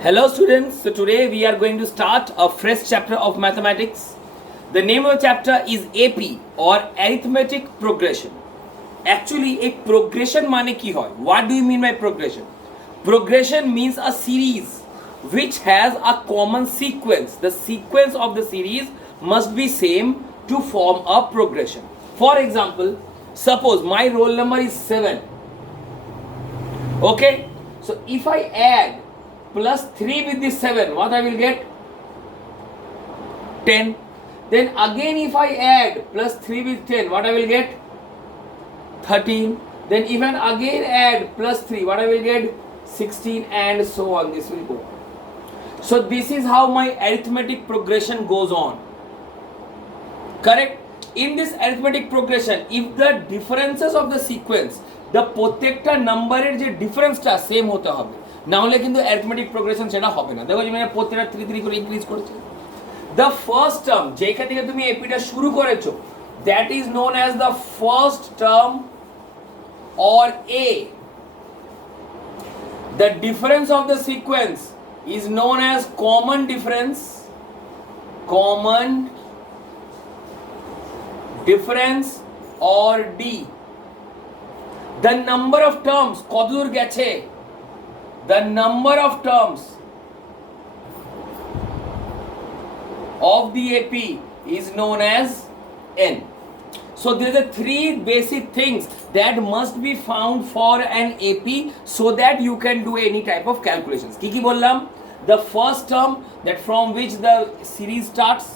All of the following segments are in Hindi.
Hello students, so today we are going to start a fresh chapter of mathematics. The name of the chapter is AP or arithmetic progression. Actually एक progression माने की होय? What do you mean by progression? Progression means a series which has a common sequence. The sequence of the series must be same to form a progression. For example, suppose my roll number is 7. Okay, so if I add plus 3 with this 7, what I will get? 10. Then again if I add plus 3 with 10, what I will get? 13. Then even again add plus 3, what I will get? 16, and so on. This will go on. So this is how my arithmetic progression goes on. Correct? In this arithmetic progression, if the differences of the sequence, the প্রত্যেকটা নাম্বারের যে ডিফারেন্সটা সেম হতে হবে, না হলে কিন্তু অ্যারিথমেটিক প্রোগ্রেশন সেটা হবে না। দেখো যে মানে প্রত্যেকটা 3 করে ইনক্রিজ করেছে। দ্য ফার্স্ট টার্ম যেখান থেকে তুমি এপিটা শুরু করেছো, that is known as the first term or a. The difference of the sequence is known as common difference, common difference or D. The number of terms কতদূর গেছে, the number of terms of the AP is known as n. So there are three basic things that must be found for an AP so that you can do any type of calculations. কি বললাম? The first term that from which the series starts,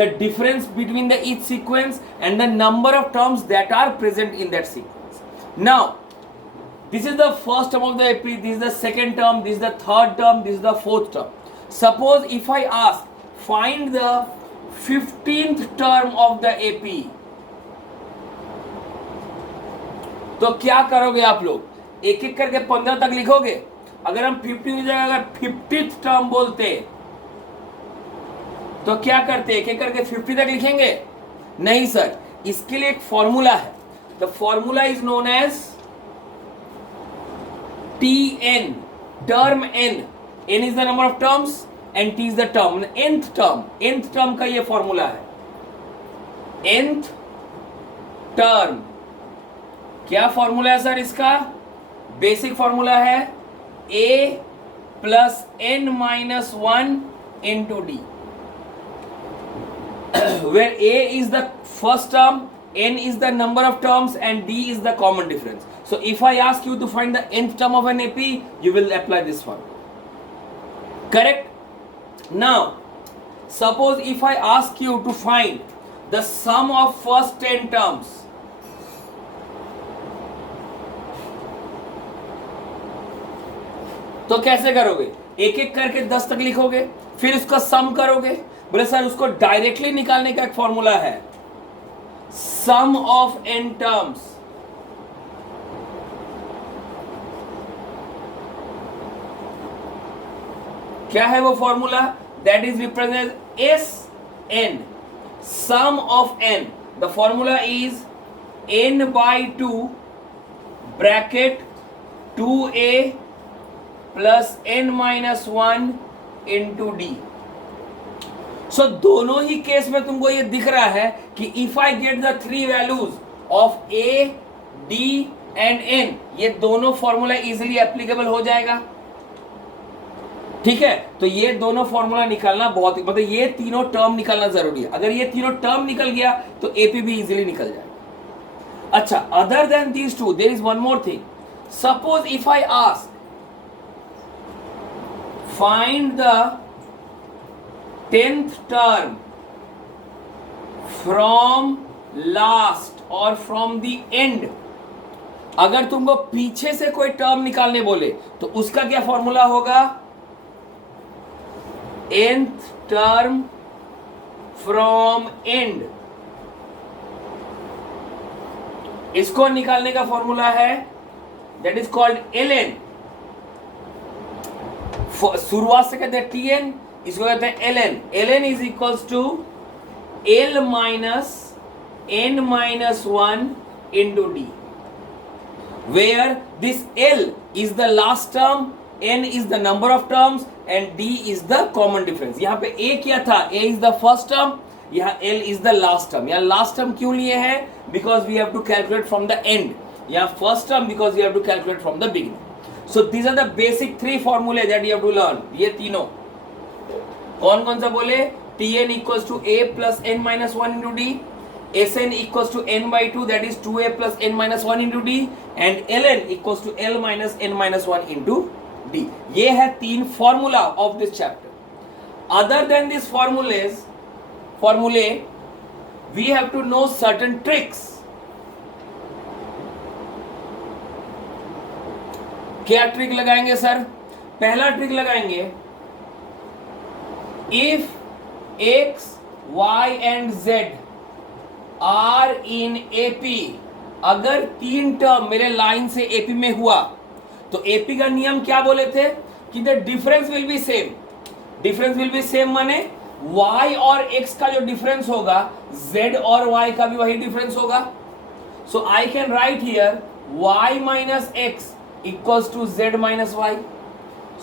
the difference between the each sequence, and the number of terms that are present in that sequence. Now, this is the first term of the AP, this is the second term, this is the third term, this is the fourth term. Suppose if I ask, find the 15th term of the AP, तो क्या करोगे आप लोग? एक एक करके 15 तक लिखोगे? अगर हम 50 की जगह अगर 50th टर्म बोलते तो क्या करते? एक एक करके 50 तक लिखेंगे? नहीं सर, इसके लिए एक फॉर्मूला है. The formula is known as Tn, term n. N is the number of terms and T is the term. Nth term का ये फॉर्मूला है. Nth term क्या फॉर्मूला है सर इसका? बेसिक फॉर्मूला है A plus n minus 1 into D, where A is the first term, n is the number of terms, and d is the common difference. So if I ask you to find the nth term of an AP, you will apply this one. Correct? Now, suppose if I ask you to find the sum of first 10 terms, तो कैसे करोगे? एक एक करके 10 तक लिखोगे, फिर उसका सम करोगे। बोले सर उसको डायरेक्टली निकालने का एक फॉर्मूला है, sum of n terms क्या है वो फॉर्मूला? That is represent S N, sum of n. The formula is n by 2 bracket 2a plus n minus 1 into d. So दोनों ही केस में तुमको ये दिख रहा है कि if I get the three values of a, d and n, ये दोनों फॉर्मूला इजीली एप्लीकेबल हो जाएगा. ठीक है, तो ये दोनों फॉर्मूला निकालना बहुत, मतलब ये तीनों टर्म निकालना जरूरी है. अगर ये तीनों टर्म निकल गया तो एपी भी इजीली निकल जाएगा. अच्छा, other than these two there is one more thing. Suppose if I ask find the 10th term from last or from the end, अगर तुमको पीछे से कोई टर्म निकालने बोले तो उसका क्या फॉर्मूला होगा? nth term from end. इसको निकालने का फॉर्मूला है that is called ln. शुरुआत से कहते हैं tn, इसको कहते हैं ln. ln is equals to l minus n minus 1 into d, where this l is the last term n is the number of terms and d is the common difference. यहाँ पे a क्या था? a is the first term, यहाँ l is the last term. यहाँ last term क्यों लिए है? Because we have to calculate from the end. यहाँ first term because we have to calculate from the beginning. So these are the basic three formulae that you have to learn. ये तीनों कौन कौन सा बोले? Tn equals to a plus n minus 1 into d, Sn equals to n by 2, that is 2a plus n minus 1 into d, and Ln equals to l minus n minus 1 into d. ये है तीन formula of this chapter. Other than these formulae, we have to know certain tricks. क्या ट्रिक लगाएंगे सर? पहला ट्रिक लगाएंगे, if x, y and z are in AP, अगर तीन टर्म मेरे लाइन से AP में हुआ तो AP का नियम क्या बोले थे कि the difference will be same. Difference will be same माने y और x का जो डिफरेंस होगा z और y का भी वही डिफरेंस होगा. So I can write here y minus x equals to z minus y.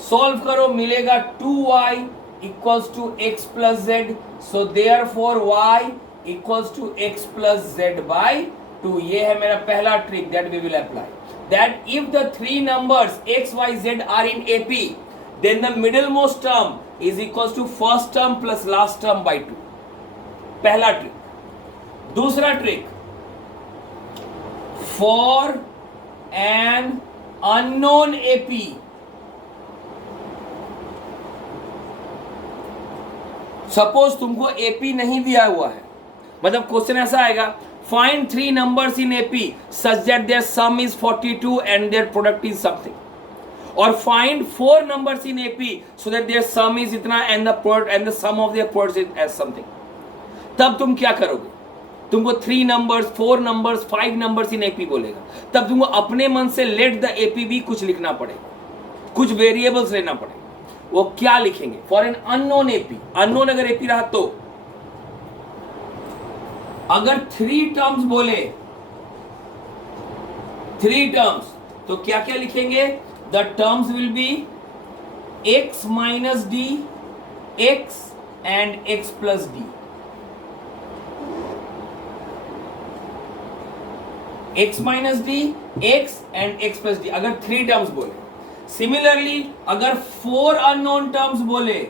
Solve करो, मिलेगा 2y equals to x plus z. So therefore y equals to x plus z by 2. ये है मेरा पहला trick that we will apply. That if the three numbers x, y, z are in AP, then the middlemost term is equals to first term plus last term by 2. पहला ट्रिक. दूसरा trick, for an unknown AP, suppose तुमको एपी नहीं दिया हुआ है, मतलब क्वेश्चन ऐसा आएगा, find three numbers in AP such that their sum is 42 and their product is something, और find four numbers in AP so that their sum is इतना and the product and the sum of their products is as something. तब तुम क्या करोगे? तुमको three numbers, four numbers, five numbers in AP बोलेगा, तब तुमको अपने मन से लेट द एपी भी कुछ लिखना पड़ेगा, कुछ वेरिएबल्स लेना पड़ेगा. वो क्या लिखेंगे? For an unknown AP. Unknown अगर एपी रहा तो अगर थ्री टर्म्स बोले, थ्री टर्म्स, तो क्या क्या लिखेंगे? The terms will be x minus D, x and x plus D. x minus D, x and x plus D, अगर थ्री टर्म्स बोले. Similarly, अगर four unknown terms बोले,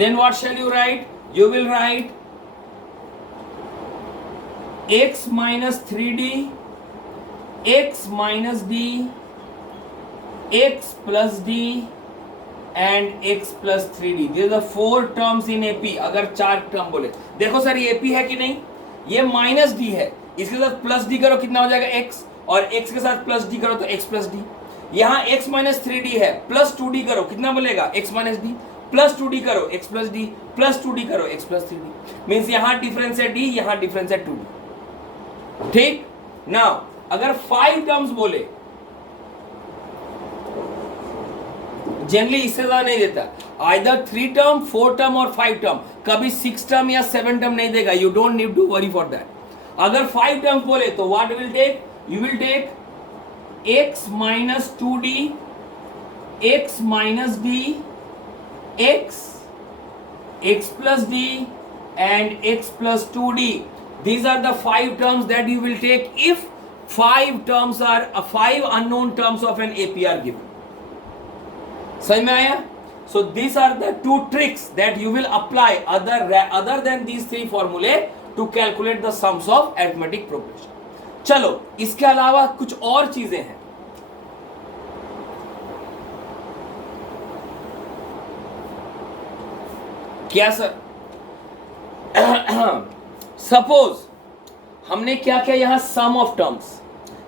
then what shall you write? You will write x minus 3d, x minus d, x plus d and x plus 3d. These are the four terms in AP. अगर चार टर्म बोले, देखो सर ये AP है कि नहीं? ये माइनस डी है, इसके साथ प्लस डी करो कितना हो जाएगा? x, और x के साथ प्लस डी करो तो x प्लस डी. यहाँ x माइनस 3d है, प्लस 2d करो कितना बोलेगा? x minus D, plus 2d करो x plus D, plus 2d करो x प्लस 3d. मीन्स यहाँ डिफरेंस है d, यहाँ डिफरेंस है 2d. ठीक. नाउ अगर 5 टर्म्स बोले, जनरली इससे ज्यादा नहीं देता, आइदर 3 टर्म, 4 टर्म और 5 टर्म, कभी 6 टर्म या 7 टर्म नहीं देगा. You don't need to worry for that. अगर 5 टर्म्स बोले तो what will take? You will take x minus 2d, x minus d, x plus d and x plus 2d. These are the 5 terms that you will take if 5 terms are 5 unknown terms of an AP are given. समझ में आया? So these are the two tricks that you will apply other than these three formulae to calculate the sums of arithmetic progression. चलो इसके अलावा कुछ और चीजें हैं. क्या सर? सपोज हमने क्या किया यहाँ, सम ऑफ टर्म्स,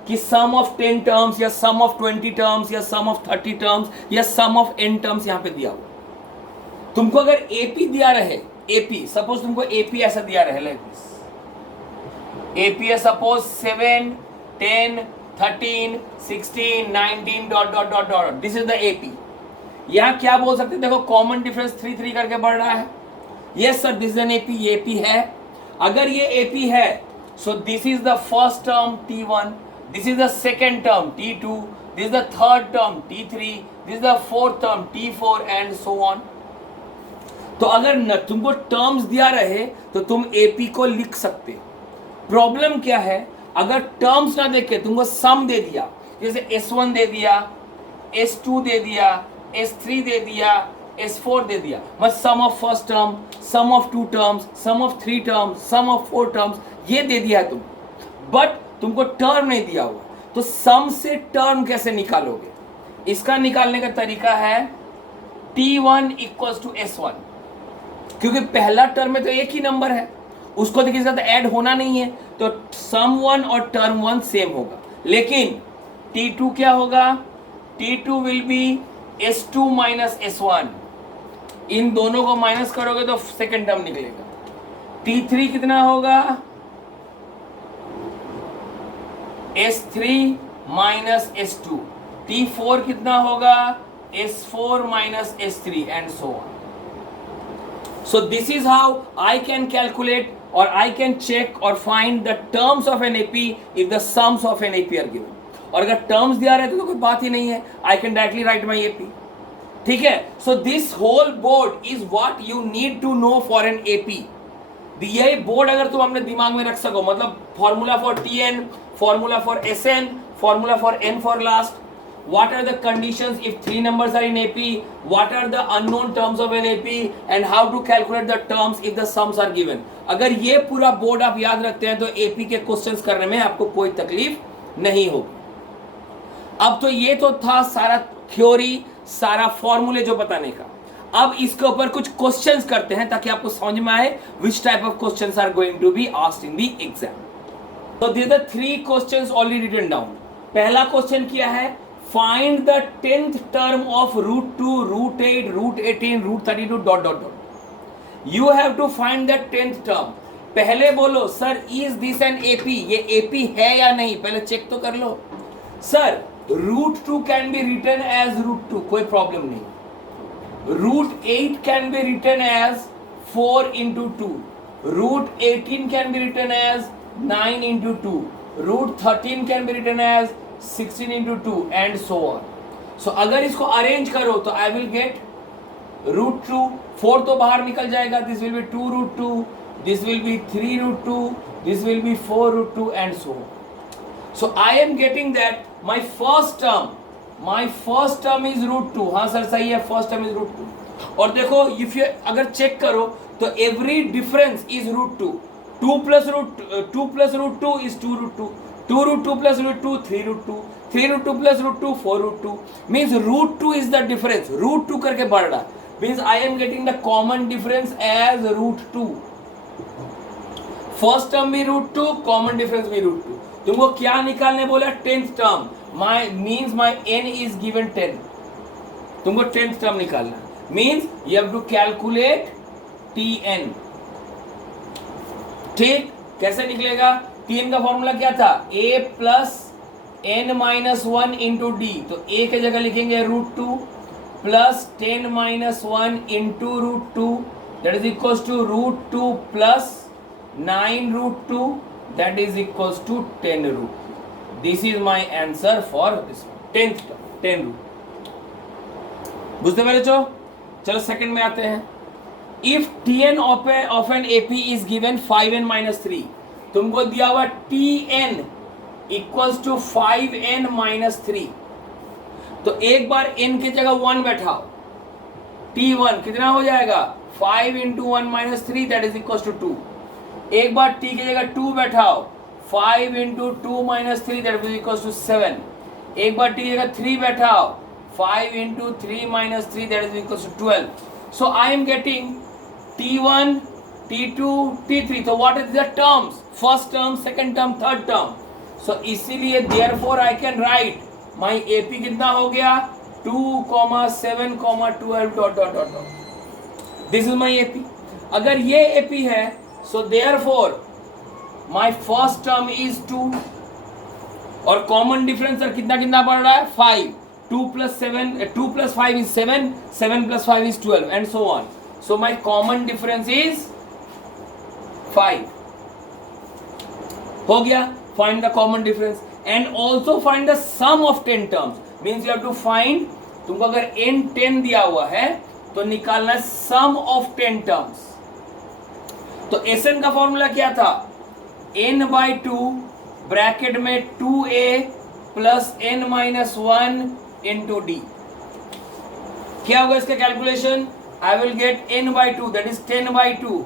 कि सम ऑफ 10 टर्म्स या सम ऑफ 20 टर्म्स या सम ऑफ 30 टर्म्स या सम ऑफ n टर्म्स यहाँ पे दिया हुआ. तुमको अगर AP दिया रहे, AP सपोज तुमको AP ऐसा दिया रहे, लाइक दिस AP है suppose 7, 10, 13, 16, 19 dot dot dot dot. This is the AP. यहाँ क्या बोल सकते हैं? देखो कॉमन डिफरेंस 3 3 करके बढ़ रहा है. Yes sir, this is an AP. ये AP है. अगर ये AP है, so this is the first term T1, this is the second term T2, this is the third term T3, this is the fourth term T4 and so on. तो अगर न तुमको टर्म्स दिया रहे तो तुम AP को लिख सकते। प्रॉब्लम क्या है, अगर टर्म्स ना देखे तुमको सम दे दिया, जैसे S1 दे दिया, S2 दे दिया, S3 दे दिया, S4 दे दिया, बस sum of first term, sum of two terms, sum of three terms, sum of four terms, ये दे दिया है तुम, बट तुमको टर्म नहीं दिया हुआ, तो सम से टर्म कैसे निकालोगे? इसका निकालने का तरीका है T1 इक्वल्स टू S1, क्योंकि पहला टर्म में तो एक ही नंबर है, उसको तो किसी के साथ ऐड होना नहीं है, तो सम वन और टर्म वन सेम होगा। लेकिन T2 क्या होगा? T2 will be S2 minus S1, इन दोनों को माइनस करोगे तो सेकेंड टर्म निकलेगा। T3 कितना होगा? S3 minus S2। T4 कितना होगा? S4 minus S3 and so on. So this is how I can calculate or I can check or find the terms of an AP if the sums of an AP are given. और अगर terms दिया रहे तो कोई बात ही नहीं है, I can directly write my AP. ठीक है? So this whole board is what you need to know for an AP. ये बोर्ड अगर तुम अपने दिमाग में रख सको, मतलब formula for TN, formula for SN, formula for N for last, what are the conditions if three numbers are in AP, what are the unknown terms of an AP and how to calculate the terms if the sums are given. अगर ये पूरा बोर्ड आप याद रखते हैं तो AP के क्वेश्चंस करने में आपको कोई तकलीफ नहीं होगी। अब तो ये तो था सारा थ्योरी, सारा फॉर्मूले जो बताने का। अब इसके ऊपर कुछ क्वेश्चंस करते हैं ताकि आपको समझ में आए which type of questions are going to be asked in the exam. So these are the three questions already written down. पहला क्वेश्चन क्या है? Find the 10th term of root 2, root 8, root 18, root 32 dot dot dot. You have to find the 10th term. पहले बोलो sir is this an AP? ये AP है या नहीं, पहले चेक तो कर लो। Sir root 2 can be written as root 2, कोई प्रॉब्लम नहीं। root 8 can be written as 4 into 2. root 18 can be written as 9 into 2. root 13 can be written as 16 into 2 and so on. So अगर इसको अरेंज करो तो I will get root 2, 4 तो बाहर निकल जाएगा, this will be 2 root 2, this will be 3 root 2, this will be 4 root 2 and so on. So I am getting that my first term is root 2. हाँ सर सही है, first term is root 2. और देखो if you अगर चेक करो तो every difference is root 2. 2 plus root 2 is 2 root 2. 2 root 2 plus root 2, 3 root 2. 3 root 2 plus root 2, 4 root 2. Means root 2 is the difference. root 2 करके बढ़ रहा. Means I am getting the common difference as root 2. First term भी root 2, common difference भी root 2. तुमको क्या निकालने बोला? 10th term. Means my n is given 10. तुमको 10th term निकालना. Means you have to calculate Tn. ठीक? कैसे निकलेगा? Tn का फॉर्मूला क्या था? a plus n minus 1 into d, तो a के जगह लिखेंगे root 2 plus 10 minus 1 into root 2, that is equals to root 2 plus 9 root 2, that is equals to 10 root. This is my answer for this 10th term, 10 root. बुझते मेरे चो? चलो सेकंड में आते हैं। If Tn of an AP is given 5n minus 3, तुमको दिया हुआ Tn equals to 5n minus 3, तो एक बार n की जगह 1 बैठाओ, T1 कितना हो जाएगा? 5 into 1 minus 3 that is equals to 2। एक बार t की जगह 2 बैठाओ, 5 into 2 minus 3 that is equals to 7। एक बार t की जगह 3 बैठाओ, 5 into 3 minus 3 that is equals to 12। So I am getting T1, T2, T3. So what is the terms? First term, second term, third term. So इसीलिए therefore I can write my AP कितना हो गया? 2, 7, 12 dot dot dot dot. This is my AP. अगर ये AP है, so therefore my first term is 2 और common difference सर कितना कितना बढ़ रहा है? 5. 2 plus 5 is 7, 7 plus 5 is 12 and so on. So my common difference is 5. हो गया? Find the common difference and also find the sum of 10 terms. Means you have to find, तुमको अगर n 10 दिया हुआ है तो निकालना सम ऑफ 10 टर्म्स। तो Sn का फॉर्मूला क्या था, n/2 ब्रैकेट में 2a plus n minus 1 into d. क्या होगा इसका calculation, I will get n/2 that is 10/2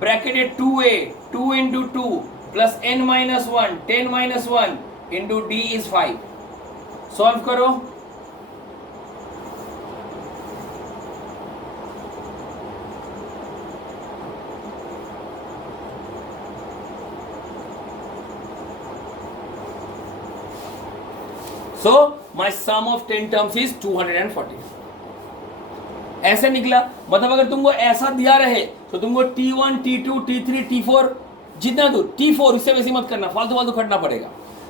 bracket है 2a 2 into 2 plus n minus 1 10 minus 1 into d is 5। Solve करो। So my sum of 10 terms is 240। ऐसे निकला, मतलब अगर तुमको ऐसा दिया रहे तो तुमको T1 T2 T3 T4 जितना दूर, T4 इससे वैसे मत करना, फालतू फालतू खटना पड़ेगा।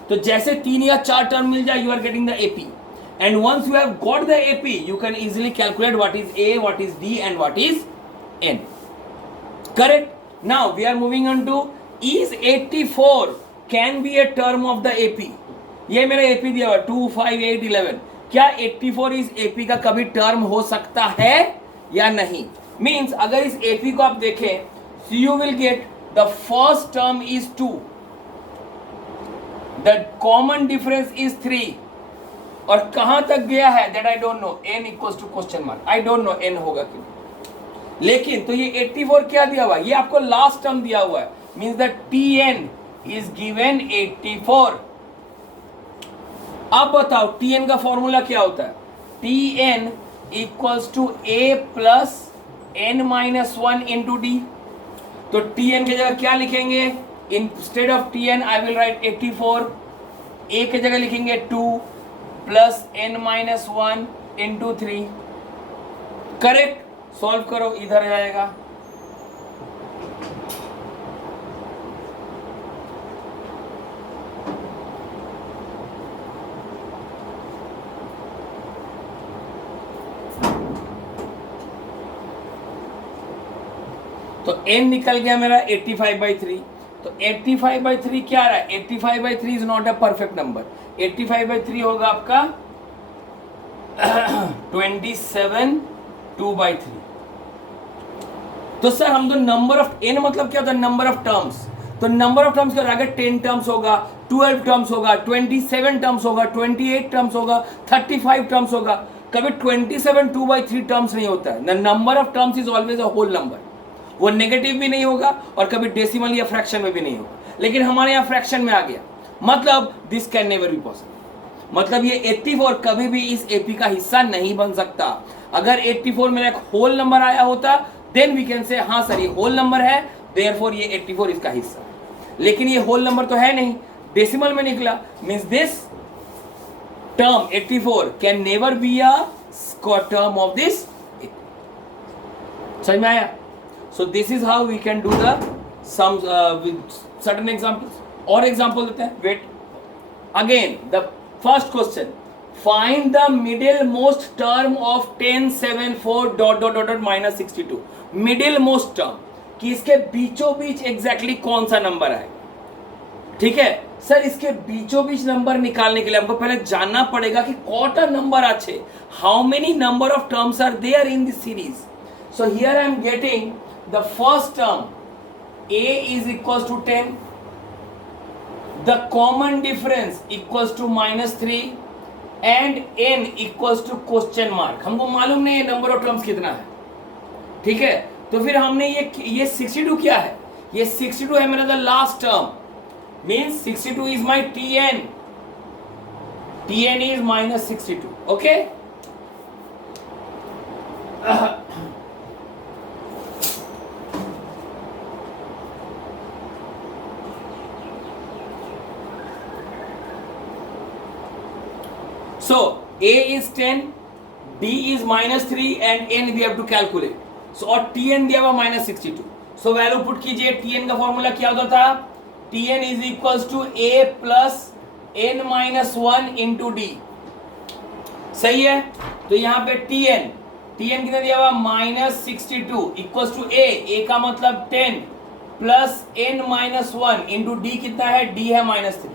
तो जैसे 3 या 4 टर्म मिल जाए, you are getting the AP, and once you have got the AP you can easily calculate what is a, what is d and what is n. Correct. Now we are moving on to is 84 can be a term of the AP. ये मेरा एपी दिया हुआ 2 5 8 11, क्या 84 इस एपी का कभी टर्म हो सकता है या नहीं? मींस अगर इस एपी को आप देखें, you will get the first term is 2, the common difference is 3, और कहां तक गया है that I don't know, n equals to question mark, I don't know n होगा क्यों। लेकिन तो ये 84 क्या दिया हुआ है, ये आपको लास्ट टर्म दिया हुआ है, means the tn is given 84। अब बताओ tn का फॉर्मूला क्या होता है, tn equals to a plus n minus 1 into d. तो tn की जगह क्या लिखेंगे, instead of tn I will write 84, a की जगह लिखेंगे 2 plus n minus 1 into 3। Correct. Solve करो, इधर जाएगा। तो n निकल गया मेरा 85/3। तो 85/3 क्या रहा है, 85/3 is not a perfect number, 85/3 होगा आपका 27 2/3। तो सर हम तो नंबर ऑफ n मतलब क्या होता है, नंबर ऑफ टर्म्स। तो नंबर ऑफ टर्म्स क्या होगा, 10 टर्म्स होगा, 12 टर्म्स होगा, 27 टर्म्स होगा, 28 टर्म्स होगा, 35 टर्म्स होगा। कभी 27 2/3 टर्म्स नहीं होता है। The number of terms is always a whole number, वो नेगेटिव भी नहीं होगा और कभी डेसिमल या फ्रैक्शन में भी नहीं होगा। लेकिन हमारे यहाँ फ्रैक्शन में आ गया, मतलब this can never be possible, मतलब ये 84 कभी भी इस एपी का हिस्सा नहीं बन सकता। अगर 84 में एक होल नंबर आया होता देन वी कैन से हाँ सर ये होल नंबर है, देयरफॉर ये 84 इसका हिस्सा। लेकिन ये होल नंबर तो है नहीं, डेसिमल में निकला, means this term 84 can never be a term of this. समझ में आया? So this is how we can do the some with certain examples. और example देते हैं, wait. Again the first question, find the middle most term of 10 7 4 dot dot dot dot minus 62। middle most term कि इसके बीचों बीच exactly कौन सा नंबर आएगा। ठीक है सर, इसके बीचों बीच नंबर निकालने के लिए हमको पहले जानना पड़ेगा कि कौन नंबर अच्छे, how many number of terms are there in this series। so here I am getting the first term a is equals to 10, the common difference equals to -3 and n equals to question mark। हमको मालूम नहीं है नंबर ऑफ टर्म्स कितना है। ठीक है, तो फिर हमने ये 62 क्या है, ये 62 है मेरा the last term, means 62 is my tn, tn is -62। Okay, so a is 10, d is -3 and n we have to calculate। so और tn दिया हुआ -62। so वैल्यू पुट कीजिए, tn का फॉर्मूला क्या होता था, tn is equals to a plus n minus 1 into d। सही है, तो यहाँ पे tn कितना दिया हुआ -62 इक्वल्स टू a का मतलब 10 plus n minus 1 into d कितना है, d है -3।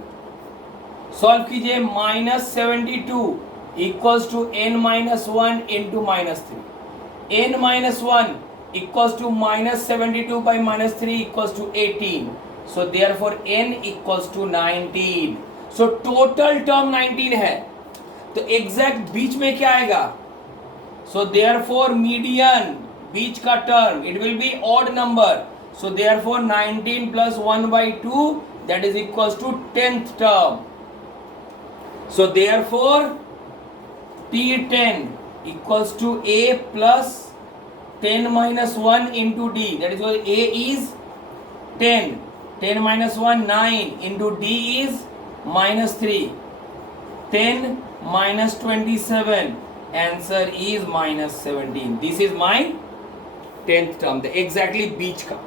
सॉल्व कीजिए, -72 equals to n minus 1 into minus 3. n minus 1 equals to minus 72 by minus 3 equals to 18. So therefore n equals to 19. So total term 19 है. तो exact बीच में क्या आएगा? So therefore median बीच का term it will be odd number. So therefore 19 plus 1 by 2 that is equals to 10th term. So therefore T10 equals to A plus 10 minus 1 into D, that is why A is 10, 10 minus 1 9 into D is minus 3, 10 minus 27, answer is minus 17. This is my 10th term, the exactly बीच का.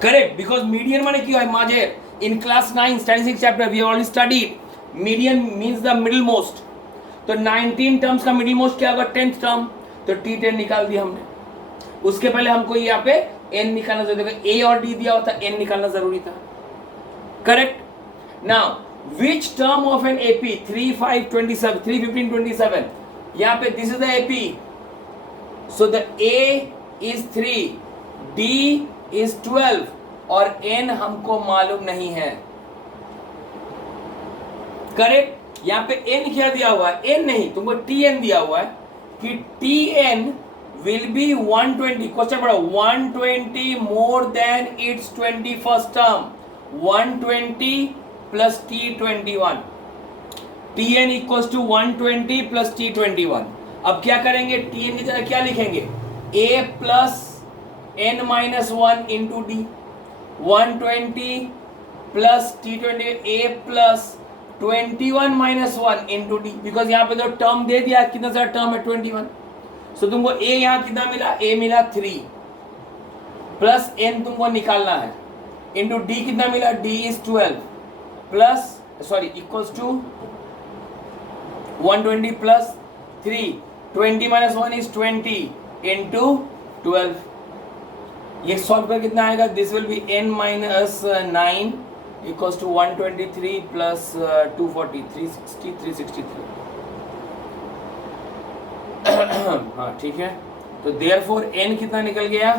Correct, because median माने क्यों है माजे? In class 9 statistics chapter we have already studied median means the middle most. तो 19 terms का middle most क्या होगा? 10th term. तो T10 निकाल दिया हमने. उसके पहले हमको यहाँ पे n निकालना जरूरी था. A और D दिया होता n निकालना जरूरी था. Correct. Now which term of an AP 3 5 27 3 15 27 यहाँ पे this is the AP. So the A is 3, D is 12 और n हमको मालूम नहीं है. करेक्ट. यहाँ पे n क्या दिया हुआ है? n नहीं, तुमको Tn दिया हुआ है कि Tn will be 120. क्वेश्चन पढ़ो. 120 more than its 21st term. 120 plus T21. Tn equals to 120 plus T21. अब क्या करेंगे? Tn की जगह क्या लिखेंगे? A plus n minus 1 into D. 120 plus T20 A plus 21 minus 1 into D, because यहाँ पे जो टर्म दे दिया कितना सारा टर्म है 21. सो तुमको A यहाँ कितना मिला? A मिला 3 प्लस n तुमको निकालना है इंटू D कितना मिला? D is 12 plus sorry equals to 120 plus 3. 20 minus 1 is 20 into 12. ये सॉल्व कर कितना आएगा? This will be n minus 9 equals to 123 plus 240 360 363. हाँ ठीक है. तो therefore n कितना निकल गया?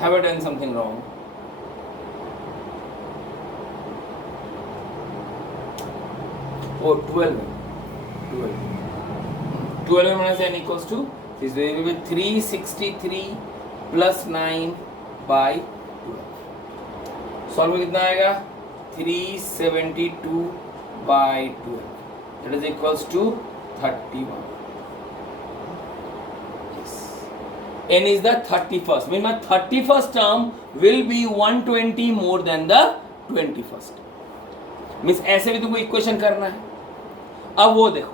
Have I done something wrong? Oh 12 minus n equals to this will be 363 plus 9 by 12. Solve कितना आएगा? 372 by 12 that is equals to 31. n is the 31st. Mean my 31st term will be 120 more than the 21st. Means ऐसे भी तुमको इक्वेशन करना है. अब वो देखो,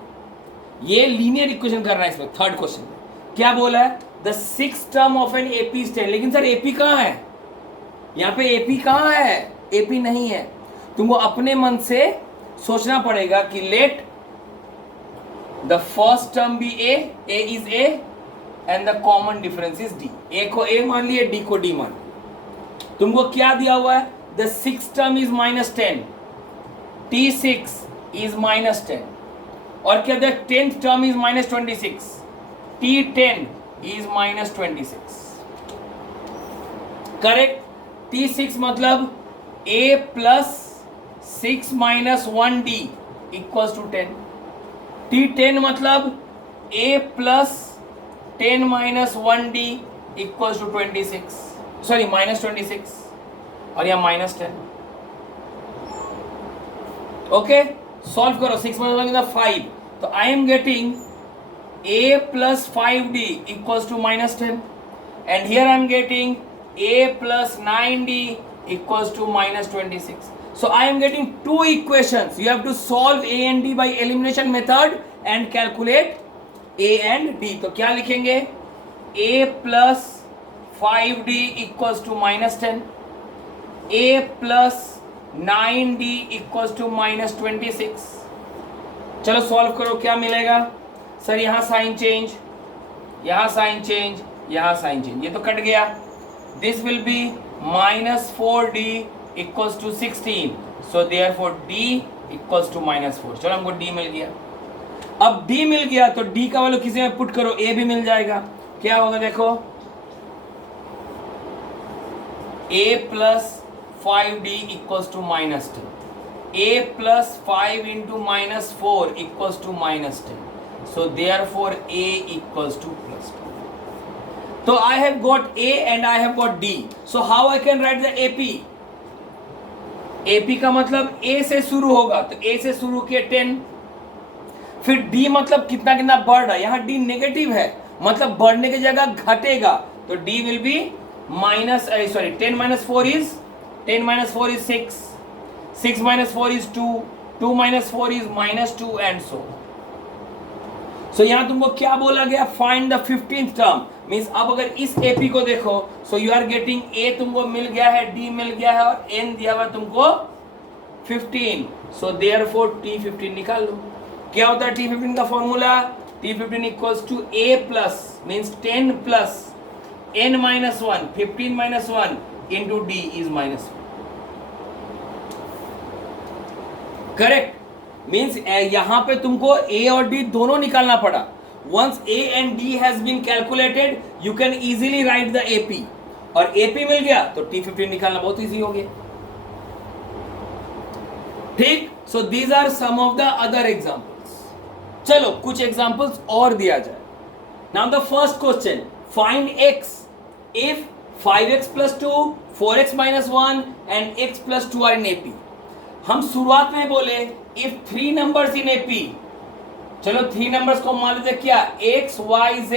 ये लीनियर इक्वेशन करना है. इसमें थर्ड क्वेश्चन क्या बोला है? The 6th term of an AP is 10. लेकिन सर AP कहाँ है? यहाँ पे AP कहाँ है? AP नहीं है. तुमको अपने मन से सोचना पड़ेगा कि let the first term be A is A and the common difference is D. A को A मान लिए, D को D मान लिए. तुमको क्या दिया हुआ है? The 6th term is -10, T6 is -10 और क्या the 10th term is -26, T10 is -26. Correct. T6 मतलब A plus 6 minus 1D equals to 10. T10 मतलब A plus 10 minus 1D equals to 26. Sorry, -26 और यहाँ -10. ओके, सॉल्व करो. 6 minus 1 is 5. तो I am getting A plus 5D equals to -10 and here I am getting A plus 9D equals to -26. So I am getting two equations. You have to solve A and D by elimination method and calculate A and D. तो क्या लिखेंगे? A plus 5D equals to -10, A plus 9D equals to -26. चलो सॉल्व करो. क्या मिलेगा? सर यहाँ साइन चेंज, यहाँ साइन चेंज, यहाँ साइन चेंज, ये तो कट गया. This will be -4D equals to 16, so therefore d equals to -4। चलो हमको d मिल गया। अब d मिल गया तो d का वैल्यू किसी में पुट करो, a भी मिल जाएगा। क्या होगा देखो, a plus 5d equals to -10, a plus 5 into -4 equals to -10, so therefore a equals to +2. So I have got a and I have got d, so how I can write the ap? ap का मतलब a से शुरू होगा, तो a से शुरू किया 10, फिर d मतलब कितना कितना बढ़ रहा है, यहाँ d नेगेटिव है मतलब बढ़ने की जगह घटेगा, तो d will be sorry 10 minus 4 is 6, 6 minus 4 is 2, 2 minus 4 is -2 and so on. सो यहाँ तुमको क्या बोला गया, find the 15th term, means अब अगर इस एपी को देखो, so you are getting a तुमको मिल गया है, डी मिल गया है और एन दिया हुआ तुमको 15, सो देयरफॉर T15 निकाल लो। क्या होता है T15 का formula, T15 equals to a plus means 10 plus n minus 1, 15 minus 1 into d is -1, correct. Means यहां पे तुमको a और d दोनों निकालना पड़ा। Once a and d has been calculated you can easily write the ap, और ap मिल गया तो T15 निकालना बहुत इजी हो गया। ठीक, so these are some of the other examples. चलो कुछ एग्जांपल्स और दिया जाए। Now the first question, find x if 5x plus 2, 4x minus 1 and x plus 2 are in AP। हम शुरुआत में बोले इफ 3 नंबर्स इन AP, चलो 3 नंबर्स को मान लेते क्या, x y z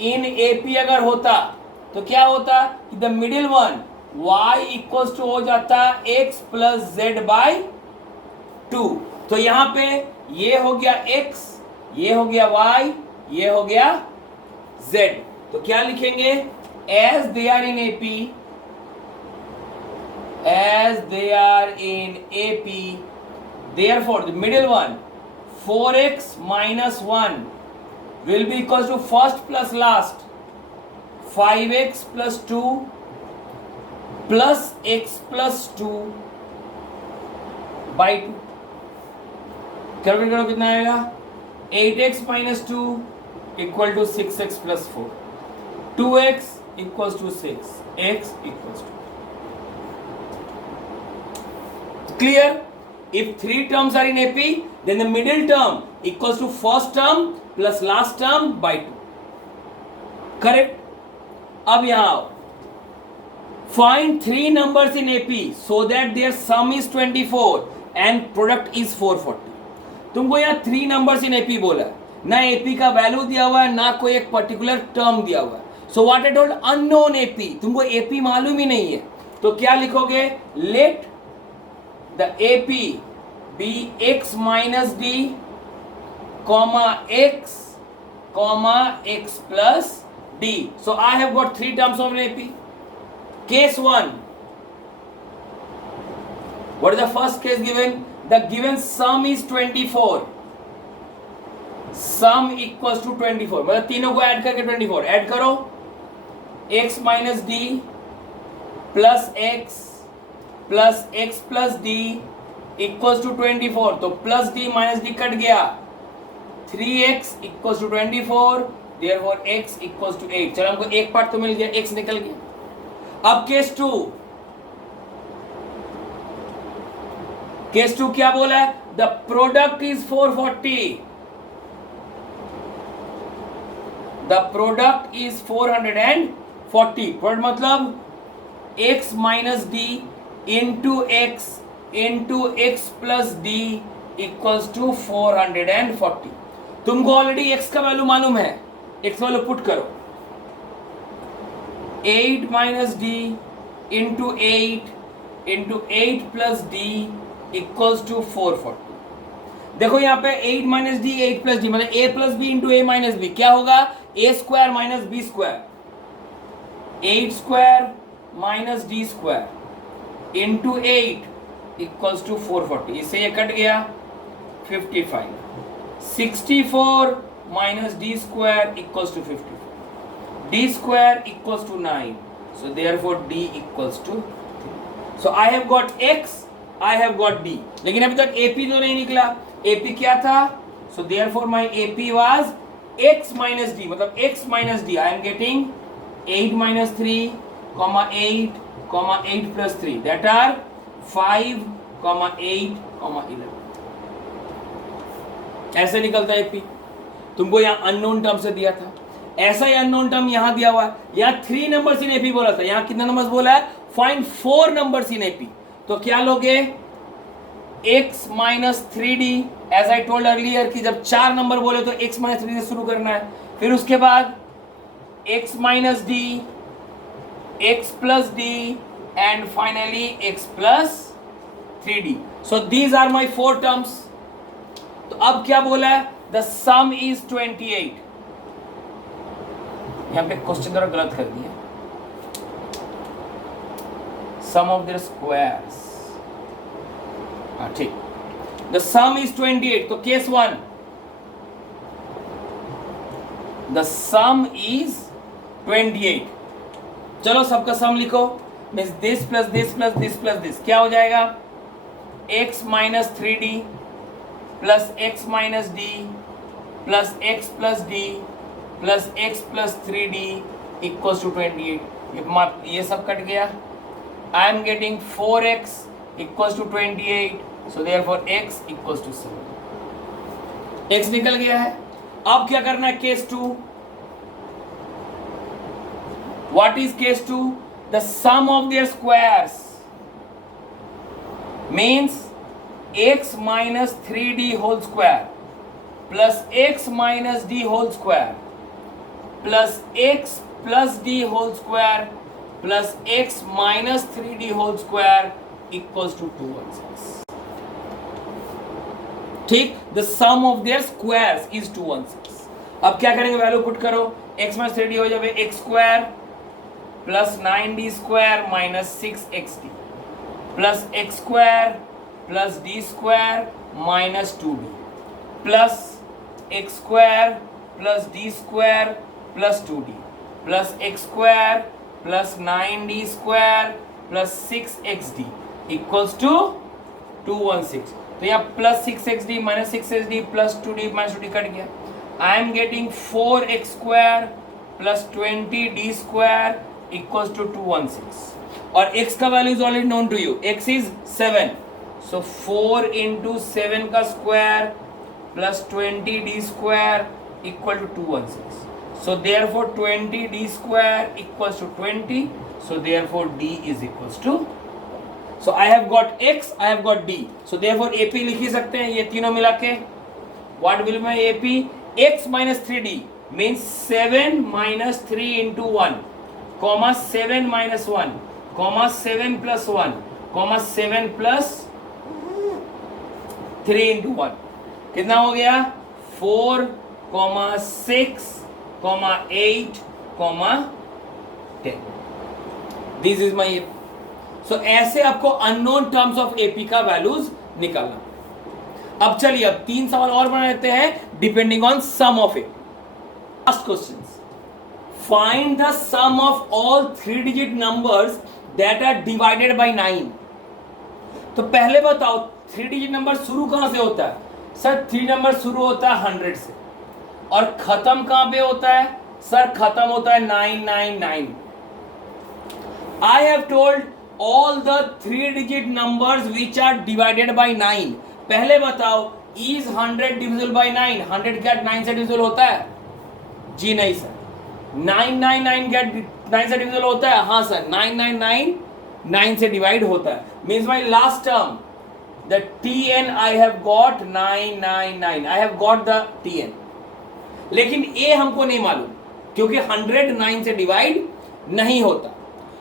इन AP अगर होता तो क्या होता कि the middle one y equals to हो जाता x प्लस z बाय 2। तो यहां पे ये हो गया x, ये हो गया y, ये हो गया z, तो क्या लिखेंगे, as they are in AP, as they are in AP, therefore the middle one 4x minus 1 will be equals to first plus last 5x plus 2 plus x plus 2 by 2। Calculate करो कितना आएगा, 8x minus 2 equal to 6x plus 4, 2x equals to 6, x equals to, clear? If 3 terms are in AP, then the middle term equals to first term plus last term by 2, correct? अब यहाँ आओ, find 3 numbers in AP so that their sum is 24 and product is 440। तुमको यहाँ 3 numbers in AP बोला है, ना AP का वैल्यू दिया हुआ है ना कोई एक पर्टिकुलर टर्म दिया हुआ है। So what I told, unknown AP, तुमको AP मालूम ही नहीं है, तो क्या लिखोगे, let the AP be x minus d comma x comma x plus d। so I have got 3 terms of AP। case 1, what is the first case given, the given sum is 24, sum equals to 24, मतलब तीनों को ऐड करके 24 ऐड करो, x minus d plus x plus d equals to 24, तो plus d minus d cut गया, 3x equals to 24, therefore x equals to 8। चलो हमको एक पार्ट तो मिल गया, x निकल गया। अब केस 2, केस 2 क्या बोला है, the product is 440, the product is 440, product मतलब x minus d into x into x plus d equals to 440। तुमको ऑलरेडी x का वैल्यू मालूम है, x वैल्यू पुट करो, 8 minus d into 8 plus d equals to 440। देखो यहाँ पे 8 माइनस डी 8 प्लस डी मतलब a plus b into a minus b, क्या होगा, a square minus b square, 8 square minus d square into 8 equals to 440, इससे ये कट गया 55, 64 minus d square equals to 54, d square equals to 9, so therefore d equals to 3। So I have got x, I have got d, लेकिन अभी तक AP तो नहीं निकला। AP क्या था? So therefore my AP was x minus d, मतलब x minus d, I am getting 8 minus 3, 8 plus 3, that are 5, 8, 11। ऐसे निकलता है AP। तुमको यहाँ अननोन टर्म से दिया था, ऐसा ही अननोन टर्म यहाँ दिया हुआ है। यहाँ 3 नंबर्स इन AP बोला था, यहाँ कितना नंबर्स बोला है? Find 4 numbers in AP। तो क्या लोगे? x minus 3d, as I told earlier कि जब 4 नंबर बोले तो x minus 3d से शुरू करना है, फिर उसके बाद x minus d, x plus d, and finally x plus 3d. So these are my 4 terms. तो अब क्या बोला है? The sum is 28. यहाँ पे क्वेश्चन जरा गलत कर दिया। Sum of their squares. हाँ ठीक। The sum is 28. तो केस 1, the sum is 28. चलो सबका सम लिखो। Means this plus this plus this plus this क्या हो जाएगा? x minus 3d plus x minus d plus x plus d plus x plus 3d equals to 28। ये सब कट गया। I am getting 4x equals to 28, so therefore x equals to 7। x निकल गया है। अब क्या करना है? Case 2। What is case 2? The sum of their squares means x minus 3d whole square plus x minus d whole square plus x plus d whole square plus x minus 3d whole square equals to 216। ठीक, the sum of their squares is 216। अब क्या करेंगे? वैल्यू पुट करो। x minus 3d हो जाए x square plus 9d square minus 6xd plus x square plus d square minus 2d plus x square plus d square plus 2d plus x square plus 9d square plus 6xd equals to 216। तो यहाँ plus 6xd minus 6xd plus 2d minus 2d cut गया। I am getting 4x square plus 20d square equals to 216। और x का value is already known to you, x is 7, so 4 into 7 का square plus 20d square equal to 216। So therefore 20d square equals to 20. So therefore d is equals to, so I have got x, I have got d. So therefore AP लिख ही सकते हैं ये तीनों मिला के। What will my AP? x minus 3d means 7 minus 3 into 1, comma 7 minus 1, comma 7 plus 1, comma 7 plus 3 into 1। कितना हो गया? 4, 6, 8, 10। This is my AP। सो ऐसे आपको अननोन टर्म्स ऑफ AP का वैल्यूज निकालना। अब चलिए अब 3 सवाल और बना लेते हैं depending on sum of a. First question, find the sum of all 3 digit numbers that are divided by 9। तो पहले बताओ 3 डिजिट नंबर शुरू कहां से होता है? सर 3 नंबर शुरू होता है 100 से और खत्म कहां पे होता है? सर खत्म होता है 999। I have told all the 3 digit numbers which are divided by 9। पहले बताओ इज 100 डिविजिबल बाय 9? 100 क्या 9 से डिविजिबल होता है? जी नहीं सर। 999 क्या 9 से डिविजिबल होता है? हाँ सर, 999 9 से डिवाइड होता है। Means my last term the TN I have got 999, I have got the TN। लेकिन A हमको नहीं मालूम क्योंकि 100 9 से डिवाइड नहीं होता।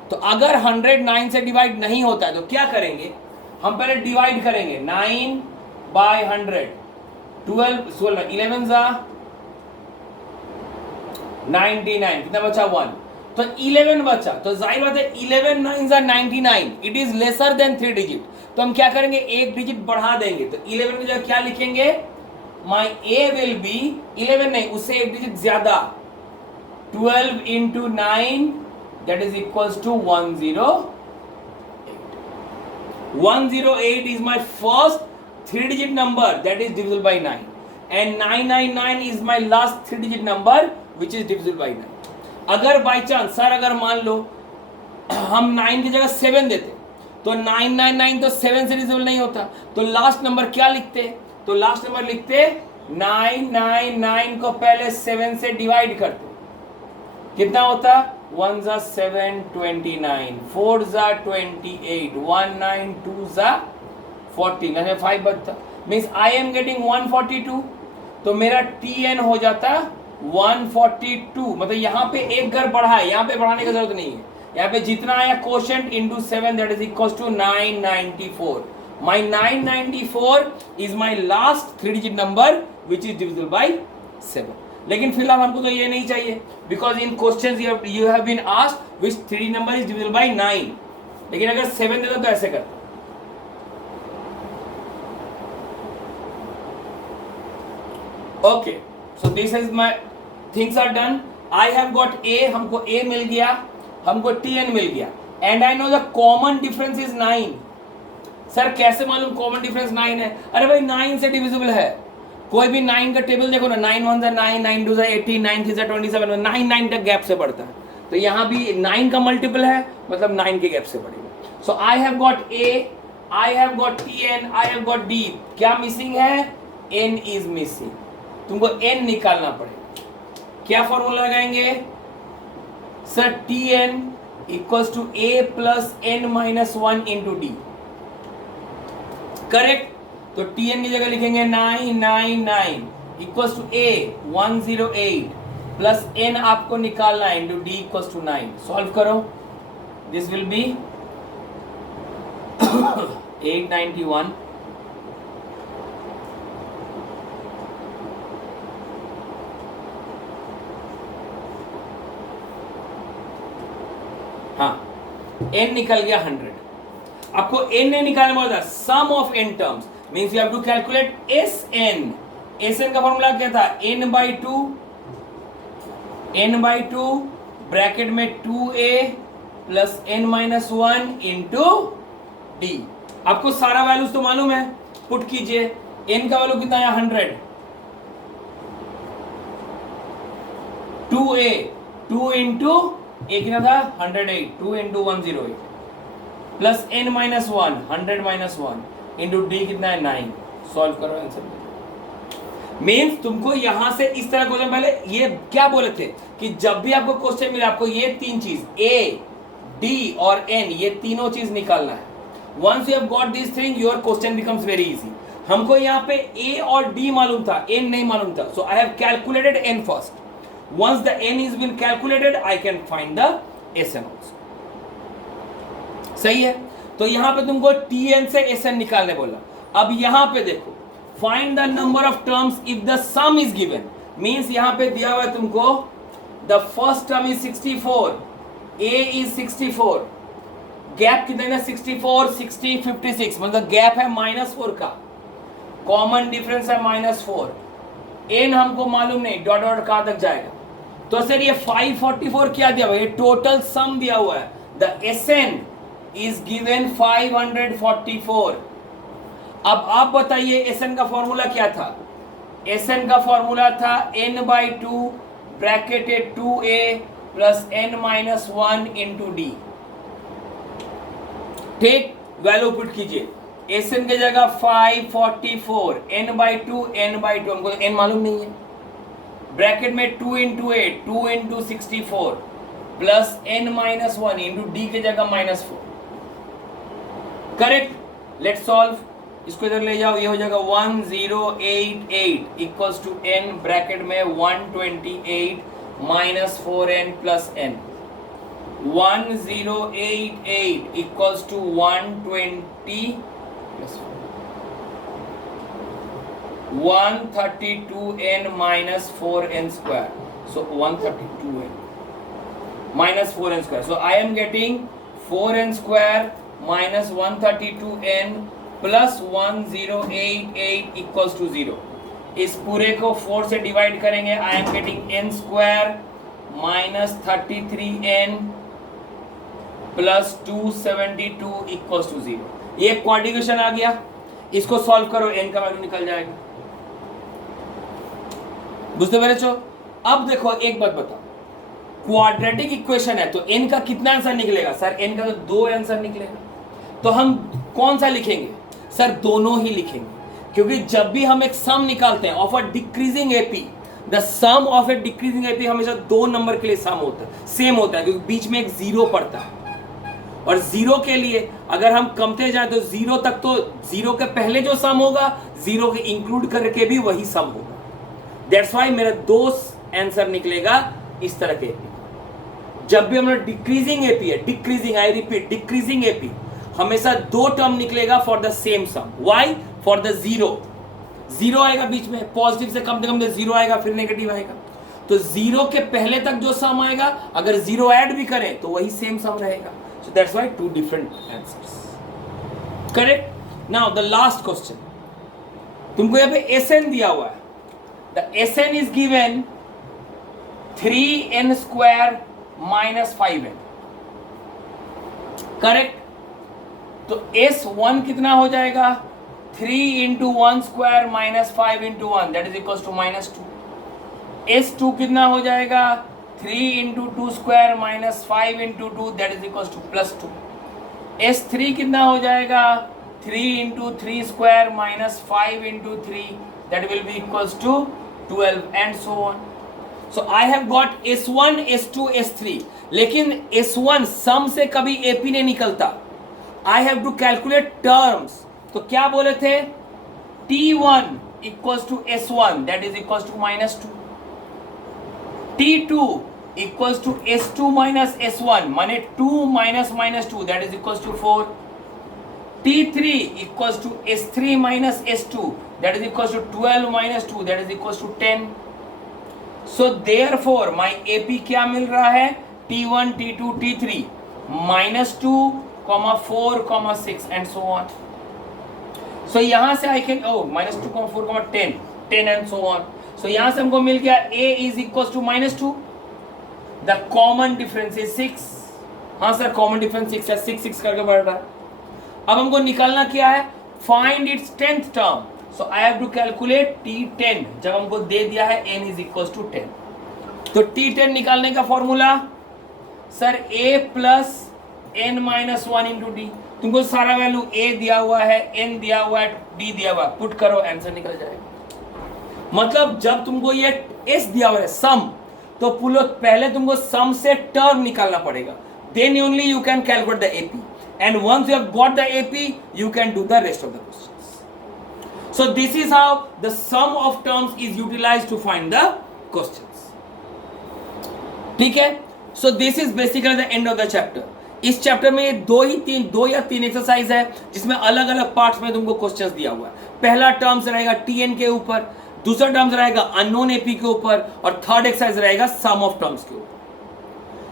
तो अगर 100 9 से डिवाइड नहीं होता है तो क्या करेंगे? हम पहले डिवाइड करेंगे 9 by 100, 12 11 जा 99, कितना बचा? 1। तो 11 बचा, तो जाहिर बात है 11 9 जा 99, it is lesser than 3 digit. तो हम क्या करेंगे? एक डिजिट बढ़ा देंगे। तो 11 की जगह क्या लिखेंगे? माई A विल बी 11 नहीं, उससे एक डिजिट ज्यादा 12 into 9 that is equals to 108। 108 is my first 3-digit number that is divisible by 9 and 999 is my last 3-digit number which is divisible by 9. अगर बाई चांस सर अगर मान लो हम 9 की जगह 7 देते तो 999 तो 7 से डिविजिबल नहीं होता, तो लास्ट नंबर क्या लिखते? तो लास्ट नंबर लिखते 999 को पहले 7 से डिवाइड करते, कितना होता? 1 जा 7 29, 4 जा 28, 1 9 2 जा 14, ऐसे 5 बचता, मीन्स आई एम गेटिंग 142, तो मेरा TN हो जाता 142. मतलब यहाँ पे एक घर बढ़ा है, यहाँ पे बढ़ाने की जरूरत नहीं है, यहाँ पे जितना आया quotient into 7 that is equal to 994. My 994 is my last 3-digit number which is divisible by 7. लेकिन फिलहाल हमको तो ये नहीं चाहिए because in questions you have been asked which 3 number is divisible by 9. लेकिन अगर 7 देता तो ऐसे करते. Okay, so this is my things are done. I have got A, हमको A मिल गया, हमको TN मिल गया, and I know the common difference is 9. Sir कैसे मालूम कॉमन डिफरेंस 9 है? अरे भाई 9 से डिविजिबल है, कोई भी 9 का टेबल देखो ना, 9 1 जा 9, 9 2 जा 18, 9 3 जा 27, 9 9 तक गैप से बढ़ता है, तो यहाँ भी 9 का मल्टीपल है मतलब 9 के गैप से बढ़ेगा. So I have got A, I have got TN, I have got D. क्या मिसिंग है? N is missing. तुमको N निकालना पड़ेगा. क्या फॉर्मूला लगाएंगे? Sir TN equals to A plus N minus 1 into D. Correct. तो TN की जगह लिखेंगे 999 equals to A 108 plus N आपको निकालना है into D equals to 9. Solve करो. दिस विल बी 891 हाँ N निकल गया 100. आपको n ने निकालना पड़ता, sum of n terms means you have to calculate SN. SN का फॉर्मूला क्या था? n by 2 ब्रैकेट में 2a plus n minus 1 into D. आपको सारा वैल्यूज तो मालूम है, पुट कीजिए. n का वैल्यू कितना है? 100. 2a 2 इंटू a कितना था? 108. 2 into 108 plus n minus 1 100 minus 1 into D कितना है? 9. सॉल्व करो आंसर. मीन्स तुमको यहां से इस तरह क्वेश्चन, पहले ये क्या बोले थे कि जब भी आपको क्वेश्चन मिले आपको ये तीन चीज A, D और N ये तीनों चीज निकालना है. Once you have got this thing your question becomes very easy. हमको यहाँ पे A और D मालूम था, N नहीं मालूम था, so I have calculated N first. Once the N is been calculated I can find the SN also. सही है. तो यहां पे तुमको TN से SN निकालने बोला. अब यहां पे देखो, find the number of terms if the some is given. Means यहां पे दिया हुआ है तुमको the first term is 64, A is 64, gap कितना है? 64 60 56, मतलब गैप है -4 का, कॉमन डिफरेंस है -4. N हमको मालूम नहीं, डॉट डॉट कहां तक जाएगा. तो सर ये 544 क्या दिया हुआ है? ये टोटल सम दिया हुआ है. The SN is given 544. अब आप बताइए SN का फॉर्मूला क्या था? SN का फॉर्मूला था n by 2 bracketed 2a plus n minus 1 into D. ठीक, वैल्यू पुट कीजिए. SN के जगह 544, n by 2 हमको n मालूम नहीं है, ब्रैकेट में 2 into 8 2 into 64 plus n minus 1 into D के जगह -4. करेक्ट. Let's solve. इसको इधर ले जाओ, ये हो जाएगा 1088 इक्वल्स टू n ब्रैकेट में 128 minus 4n plus n. 1088 equals to 120 plus 132n minus 4n square. So 132n minus 4n square. So I am getting 4n square minus 132n plus 1088 equals to 0. इस पूरे को 4 से डिवाइड करेंगे. I am getting n square minus 33n plus 272 equals to 0. ये क्वाड्रेटिक इक्वेशन आ गया, इसको सॉल्व करो, n का वैल्यू निकल जाएगा। बुझते मेरे बच्चों? अब देखो एक बात बताओ, क्वाड्रेटिक इक्वेशन है तो n का कितना आंसर निकलेगा? सर n का तो 2 आंसर निकलेगा। तो हम कौन सा लिखेंगे? सर दोनों ही लिखेंगे, क्योंकि जब भी हम एक सम निकालते हैं of a decreasing AP, the sum of a decreasing AP हमेशा 2 नंबर के लिए सम होता है, सेम होता है, क्योंकि बीच में एक जीरो पड़ता है। और जीरो के लिए अगर हम कमते जाए तो जीरो तक, तो जीरो के पहले जो सम होगा जीरो के इंक्लूड करके भी वही सम होगा। दैट्स वाई मेरा 2 आंसर निकलेगा इस तरह के एपी। जब भी हमारा डिक्रीजिंग एपी है, decreasing, I repeat decreasing AP, हमेशा 2 टर्म निकलेगा for the same sum. Why? For the zero आएगा बीच में, पॉजिटिव से कम 0 आएगा, फिर नेगेटिव आएगा। तो जीरो के पहले तक जो सम आएगा, अगर जीरो ऐड भी करें तो वही सेम सम रहेगा। So that's why 2 different answers. Correct. Now the last question, तुमको यहां पे एसएन दिया हुआ है। The SN is given 3n square minus 5n। Correct. तो S1 कितना हो जाएगा? 3 into 1 square minus 5 into 1, that is equal to -2। S2 कितना हो जाएगा? 3 into 2 square minus 5 into 2, that is equal to +2। S3 कितना हो जाएगा? 3 into 3 square minus 5 into 3, that will be equal to 12 and so on. So I have got S1, S2, S3, लेकिन S1 सम से कभी AP नहीं निकलता। I have to calculate terms। तो क्या बोले थे? T1 equals to S1, that is equals to -2। T2 equals to S2 minus S1, माने 2 minus -2, that is equals to 4। T3 equals to S3 minus S2, that is equals to 12 minus 2, that is equals to 10। So therefore my AP क्या मिल रहा है? T1, T2, T3 -2, 4, 6 and so on। So यहाँ से I can -2, 4, 10 and so on। So यहाँ से हमको मिल गया A is equals to -2, the common difference is 6। हाँ सर common difference 6 है, 6 करके बढ़ रहा है। अब हमको निकालना क्या है? Find its 10th term। So I have to calculate T10। जब हमको दे दिया है n is equals to 10, तो T10 निकालने का formula sir A plus n minus 1 into D. तुमको सारा वैल्यू A दिया हुआ है, n दिया हुआ है, D दिया हुआ है, पुट करो, आंसर निकल जाएगा। मतलब जब तुमको ये S दिया हुआ है सम, तो पहले तुमको सम से टर्म निकालना पड़ेगा, then only you can calculate the AP, and once you have got the AP you can do the rest of the questions। So this is how the sum of terms is utilized to find the questions। ठीक है। So this is basically the end of the chapter। इस चैप्टर में 2 या 3 एक्सरसाइज है जिसमें अलग अलग पार्ट्स में तुमको क्वेश्चंस दिया हुआ है। पहला टर्म्स रहेगा TN के ऊपर, दूसरा टर्म्स रहेगा अननोन AP के ऊपर, और थर्ड एक्सरसाइज रहेगा सम ऑफ टर्म्स के ऊपर।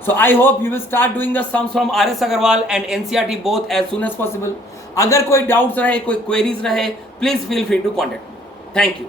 So I hope you will start doing the sums from RS Agarwal and NCERT both as soon as possible। अगर कोई डाउट्स रहे, कोई क्वेरीज रहे, please feel free to contact me. Thank you.